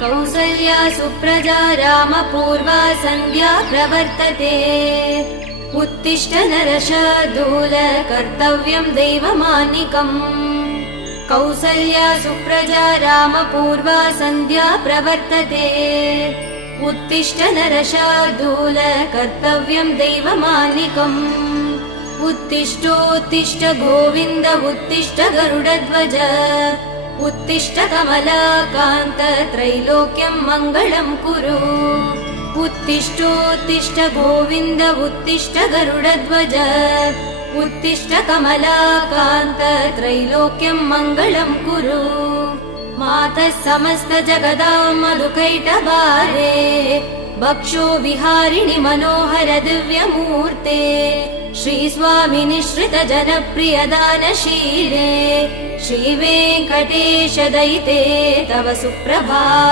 कौसल्या सुप्रजा रामपूर्वा सन्ध्या प्रवर्तते उत्तिष्ठ नरशार्दूल कर्तव्यं दैवमानिकम् कौसल्या सुप्रजा रामपूर्वा सन्ध्या प्रवर्तते उत्तिष्ठ नरशार्दूल कर्तव्यं दैवमानिकम् उत्तिष्ठोत्तिष्ठ गोविन्द उत्तिष्ठ गरुडध्वज उत्तिष्ठ कमलाकान्त त्रैलोक्यं मङ्गलं कुरु उत्तिष्ठोत्तिष्ठ गोविन्द उत्तिष्ठ गरुडध्वज उत्तिष्ठ कमलाकान्त त्रैलोक्यं मङ्गलं कुरु मातः समस्त जगदां मधुकैटभारे भक्षो विहारिणि मनोहर दिव्यमूर्ते श्रीस्वामि निःश्रित जनप्रिय दानशीले श्रीवेङ्कटेश दयिते तव सुप्रभातम्।